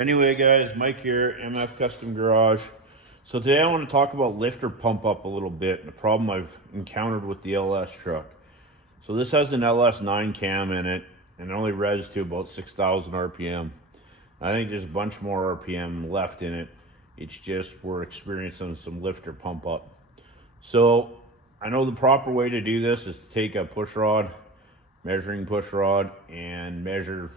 Anyway, guys, Mike here, MF Custom Garage. So today I want to talk about lifter pump up a little bit and the problem I've encountered with the LS truck. So this has an LS 9 cam in it and it only revs to about 6,000 RPM. I think there's a bunch more RPM left in it. It's just we're experiencing some lifter pump up. So I know the proper way to do this is to take a push rod, measuring push rod, and measure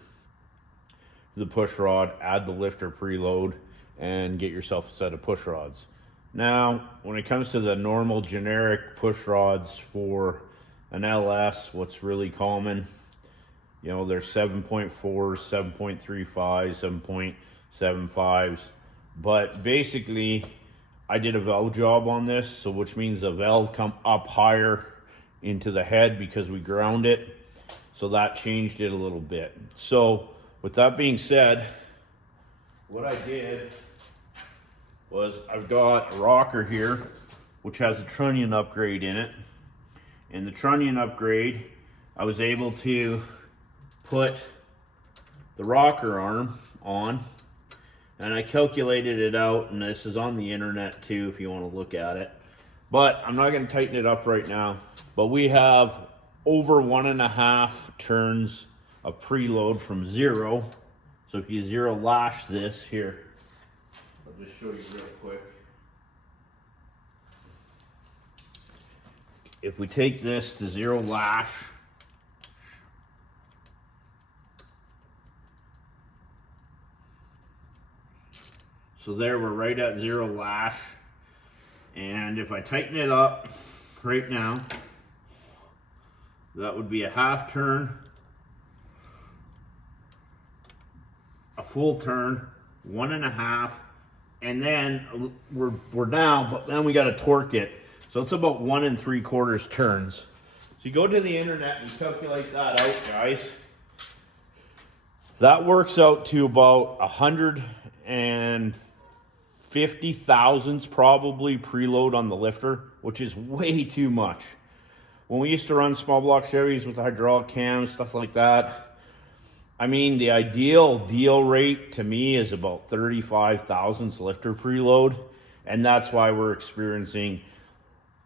the push rod, add the lifter preload, and get yourself a set of push rods. Now, when it comes to the normal generic push rods for an LS, what's really common, you know, there's 7.4s, 7.35s, 7.75s, but basically I did a valve job on this, so which means the valve come up higher into the head because we ground it, so that changed it a little bit. So with that being said, what I did was I've got a rocker here which has a trunnion upgrade in it, and the trunnion upgrade I was able to put the rocker arm on, and I calculated it out, and this is on the internet too if you want to look at it, but I'm not going to tighten it up right now. But we have over 1.5 turns of preload from zero. So if you zero lash this here, I'll just show you real quick. If we take this to zero lash, so there we're right at zero lash, and if I tighten it up right now, that would be a half turn, a full turn, 1.5, and then we're down, but then we got to torque it. So it's about 1 3/4 turns. So you go to the internet and calculate that out, guys. That works out to about 150 thousandths probably preload on the lifter, which is way too much. When we used to run small block Chevys with the hydraulic cams, stuff like that, I mean, the ideal deal rate to me is about 35 thousandths lifter preload, and that's why we're experiencing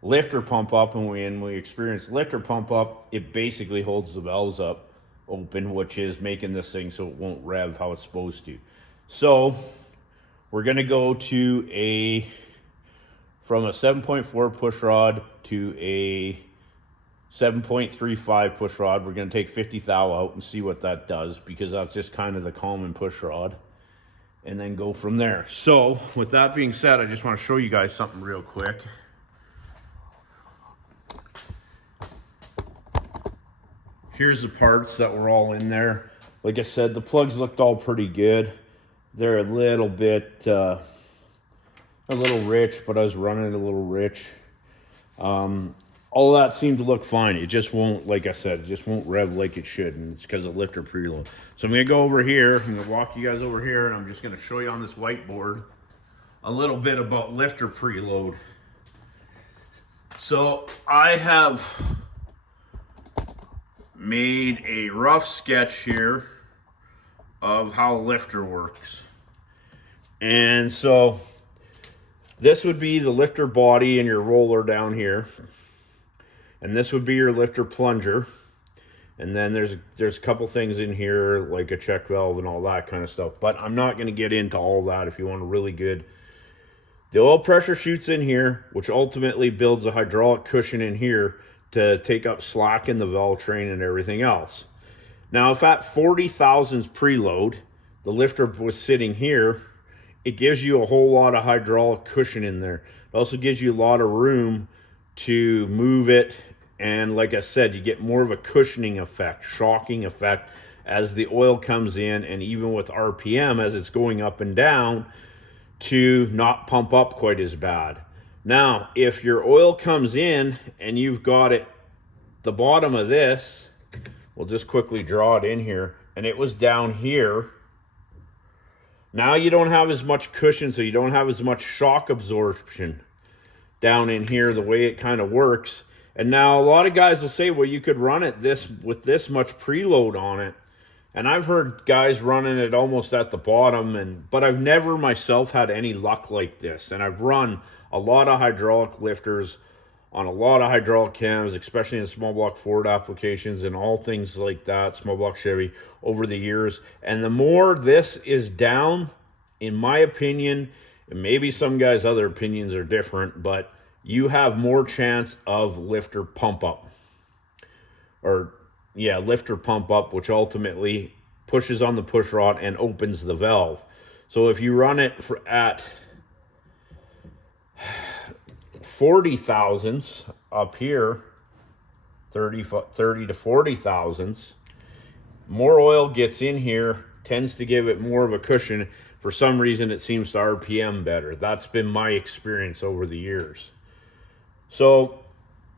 lifter pump up. And when we experience lifter pump up, it basically holds the valves up open, which is making this thing so it won't rev how it's supposed to. So we're going to go to from a 7.4 push rod to a 7.35 push rod. We're going to take 50 thou out and see what that does, because that's just kind of the common push rod, and then go from there. So with that being said, I just want to show you guys something real quick. Here's the parts that were all in there. Like I said, the plugs looked all pretty good. They're a little bit a little rich, but I was running it a little rich. All that seemed to look fine. It just won't, like I said, it just won't rev like it should, and it's because of lifter preload. So I'm going to go over here. I'm going to walk you guys over here, and I'm just going to show you on this whiteboard a little bit about lifter preload. So I have made a rough sketch here of how lifter works. And so this would be the lifter body and your roller down here. And this would be your lifter plunger. And then there's a couple things in here like a check valve and all that kind of stuff. But I'm not going to get into all that. If you want a really good, the oil pressure chutes in here, which ultimately builds a hydraulic cushion in here to take up slack in the valve train and everything else. Now, if at 40 thousandths preload, the lifter was sitting here, it gives you a whole lot of hydraulic cushion in there. It also gives you a lot of room to move it, and like I said, you get more of a cushioning effect, shocking effect as the oil comes in, and even with RPM as it's going up and down, to not pump up quite as bad. Now, if your oil comes in and you've got it, the bottom of this, we'll just quickly draw it in here, and it was down here. Now you don't have as much cushion, so you don't have as much shock absorption down in here, the way it kind of works. And now a lot of guys will say, well, you could run it with this much preload on it, And I've heard guys running it almost at the bottom, but I've never myself had any luck like this. And I've run a lot of hydraulic lifters on a lot of hydraulic cams, especially in small block Ford applications and all things like that, small block Chevy, over the years. And the more this is down, in my opinion, and maybe some guys' other opinions are different, but you have more chance of lifter pump up. Or, yeah, lifter pump up, which ultimately pushes on the push rod and opens the valve. So if you run it at 40 thousandths up here, 30 to 40 thousandths, more oil gets in here, tends to give it more of a cushion. For some reason, it seems to RPM better. That's been my experience over the years. So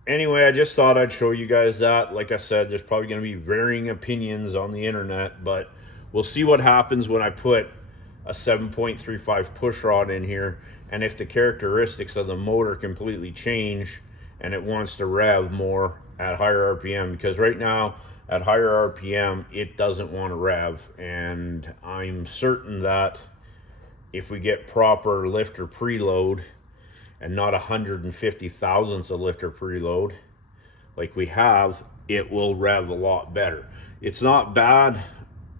anyway, I just thought I'd show you guys that. Like I said, there's probably going to be varying opinions on the internet, but we'll see what happens when I put a 7.35 push rod in here, and if the characteristics of the motor completely change and it wants to rev more at higher RPM, because right now at higher RPM it doesn't want to rev. And I'm certain that if we get proper lifter preload and not 150 thousandths of lifter preload like we have, it will rev a lot better. It's not bad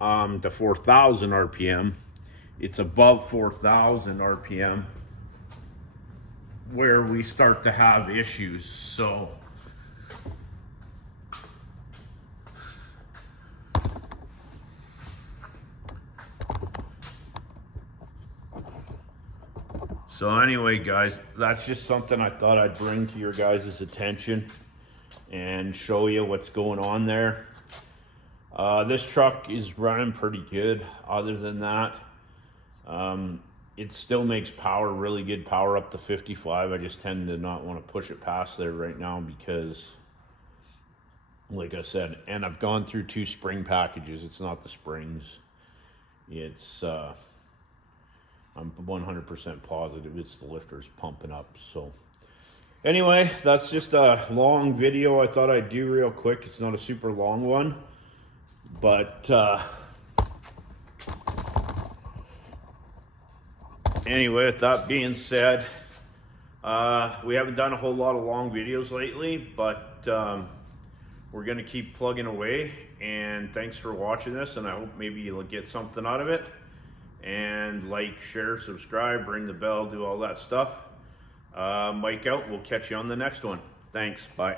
to 4,000 RPM. It's above 4,000 RPM where we start to have issues. So anyway, guys, that's just something I thought I'd bring to your guys' attention and show you what's going on there. This truck is running pretty good. Other than that, it still makes power, really good power up to 55. I just tend to not want to push it past there right now because, like I said, and I've gone through 2 spring packages. It's not the springs. It's, I'm 100% positive it's the lifters pumping up. So anyway, that's just a long video I thought I'd do real quick. It's not a super long one, but anyway, with that being said, we haven't done a whole lot of long videos lately, but we're going to keep plugging away. And thanks for watching this, and I hope maybe you'll get something out of it. And like, share, subscribe, ring the bell, do all that stuff. Mike out. We'll catch you on the next one. Thanks. Bye.